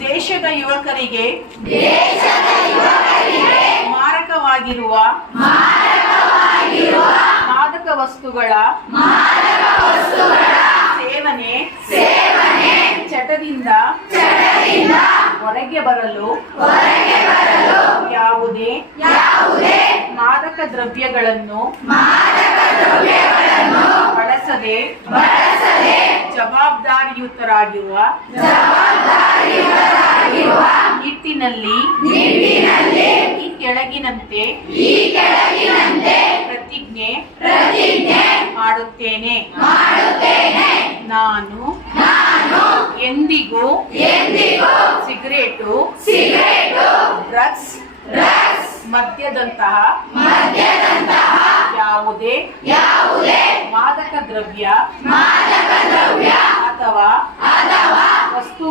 ದೇಶದ ಯುವಕರಿಗೆ ಮಾರಕವಾಗಿರುವ ಮಾದಕ ವಸ್ತುಗಳ ಸೇವನೆ ಚಟದಿಂದ ಹೊರಗೆ ಬರಲು ಯಾವುದೇ ಮಾದಕ ದ್ರವ್ಯಗಳನ್ನು ಬಳಸದೆ ಜವಾಬ್ದಾರಿಯುತರಾಗಿರುವ ನಿಟ್ಟಿನಲ್ಲಿ ಈ ಕೆಳಗಿನಂತೆ ಪ್ರತಿಜ್ಞೆ ಮಾಡುತ್ತೇನೆ. ನಾನು ಎಂದಿಗೂ ಸಿಗರೇಟು, ಡ್ರಗ್ಸ್, ಮದ್ಯದಂತಹ ಯಾವುದೇ ಮಾದಕ ದ್ರವ್ಯ ಅಥವಾ ವಸ್ತು